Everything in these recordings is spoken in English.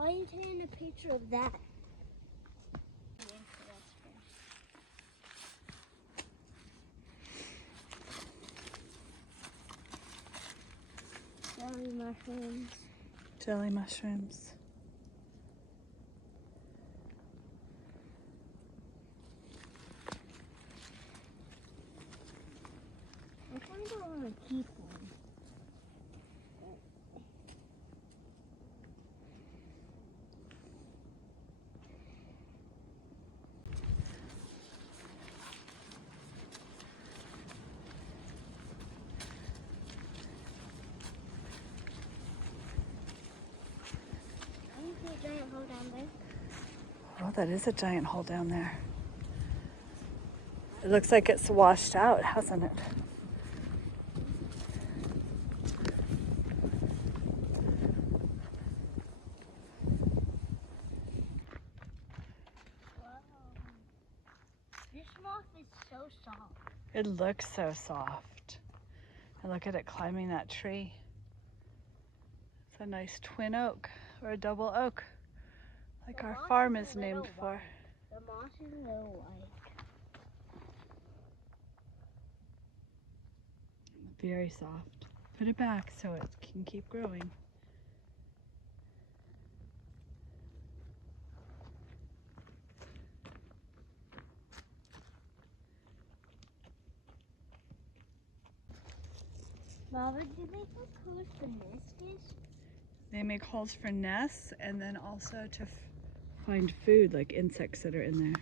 Why are you taking a picture of that? Jelly mushrooms. Jelly mushrooms. I kind of want to keep one. Giant hole down there. Oh, that is a giant hole down there. It looks like it's washed out, hasn't it? Wow. This moth is so soft. It looks so soft. And look at it climbing that tree. It's a nice twin oak or a double oak, like The our moss farm is is a named little for. white. The moss is a little white. Very soft. Put it back so it can keep growing. Mama, do they put holes for nests? They make holes for nests and then also to find food, like insects that are in there.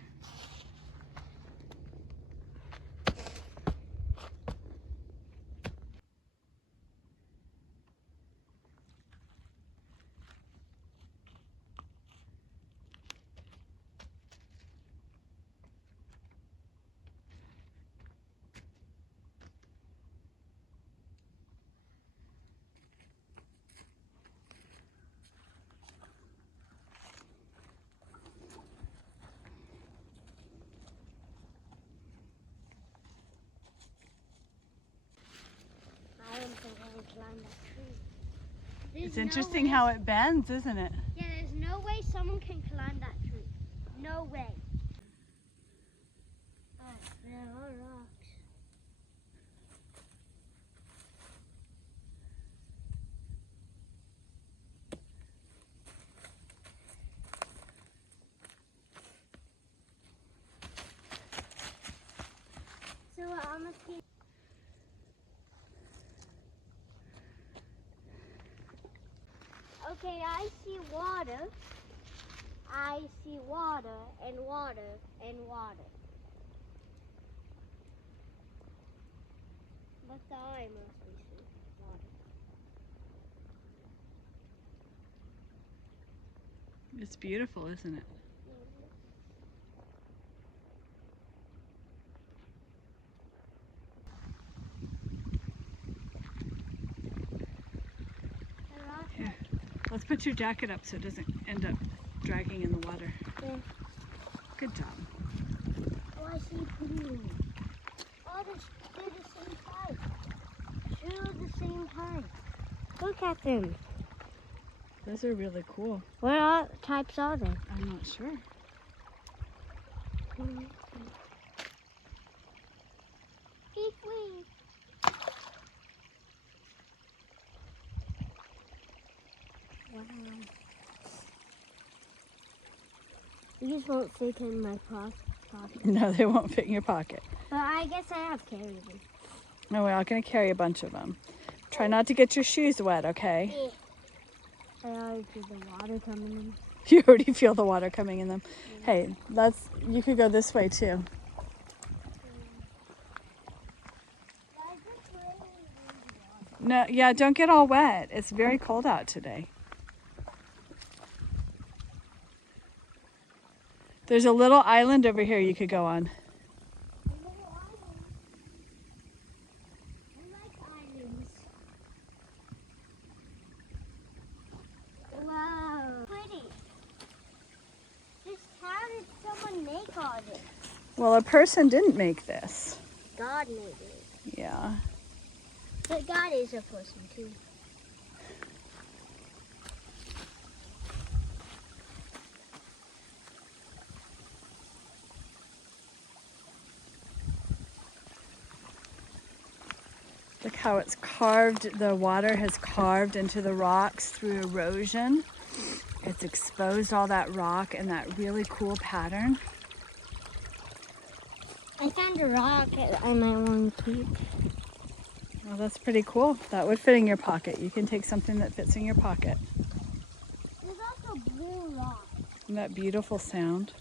I don't think I can climb that tree. There's It's no interesting way- how it bends, isn't it? Yeah, there's no way someone can climb that tree. No way. Oh, there are rocks. So I'm a kid. Okay, I see water. I see water and water and water. But the eye mostly see water. It's beautiful, isn't it? Here, let's put your jacket up so it doesn't end up dragging in the water. Yeah. Good job. Oh, I see blue. Oh, they're the same type. Two of the same type. Look at them. Those are really cool. What types are they? I'm not sure. Keep wings. Wow. These won't fit in my pocket. No, they won't fit in your pocket. But I guess I have carried them. No, we're not going to carry a bunch of them. Try not to get your shoes wet, okay? Yeah. I already feel the water coming in. You already feel the water coming in them. Hey, you could go this way too. No, yeah, don't get all wet. It's very cold out today. There's a little island over here you could go on. Wow. Pretty. How did someone make all this? Well, a person didn't make this. God made it. Yeah. But God is a person too. how it's carved, the water has carved into the rocks through erosion. It's exposed all that rock in that really cool pattern. I found a rock I might want to keep. Well, that's pretty cool. That would fit in your pocket. You can take something that fits in your pocket. There's also blue rock. Isn't that beautiful sound?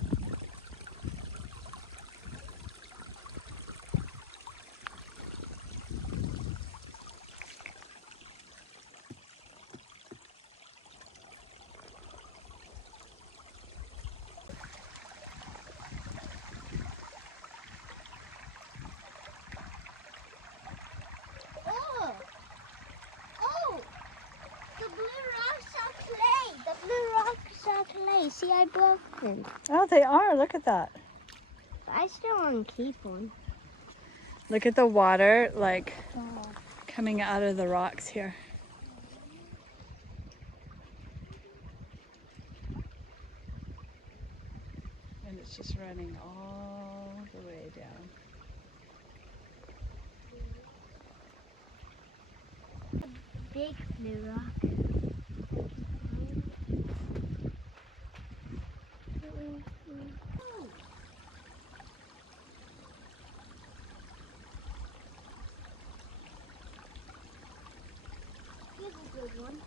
The blue rocks are clay. The blue rocks are clay. See, I broke them. Oh, they are. Look at that. But I still want to keep one. Look at the water, like, Oh. coming out of the rocks here. And it's just running all the way down. Big blue rock. Here's a good one.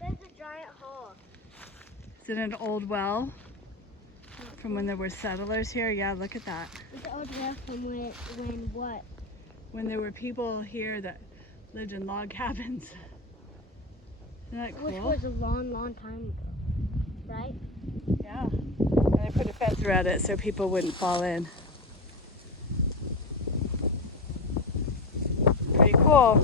There's a giant hole. Is it an old well from when there were settlers here? Yeah, look at that. It's an old well from when what? When there were people here that lived in log cabins. Isn't that cool? Which was a long, long time ago, right? Yeah. And they put a fence around it so people wouldn't fall in. Pretty cool.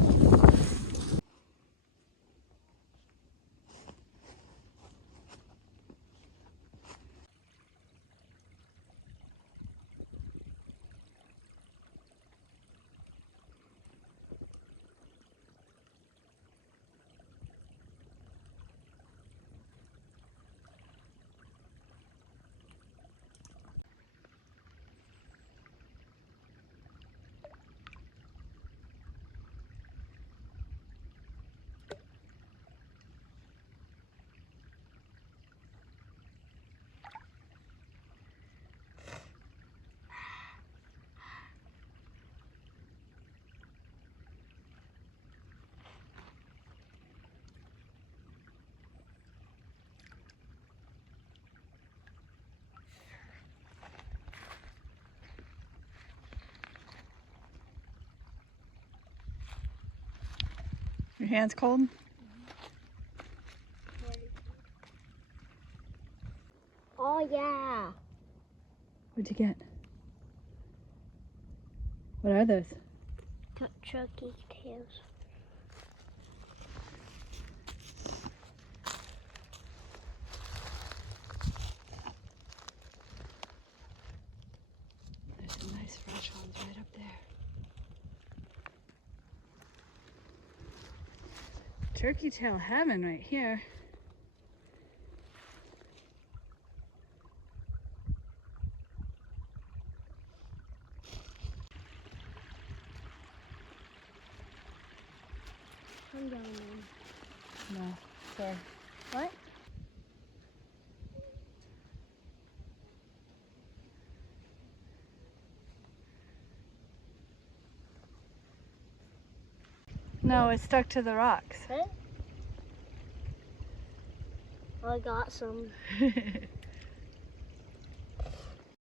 Your hand's cold? Oh yeah. What'd you get? What are those? Turkey tails. There's some nice fresh ones right up there. Turkey tail heaven right here. Come down then. No, sorry. What? No, it's stuck to the rocks. Hey? I got some.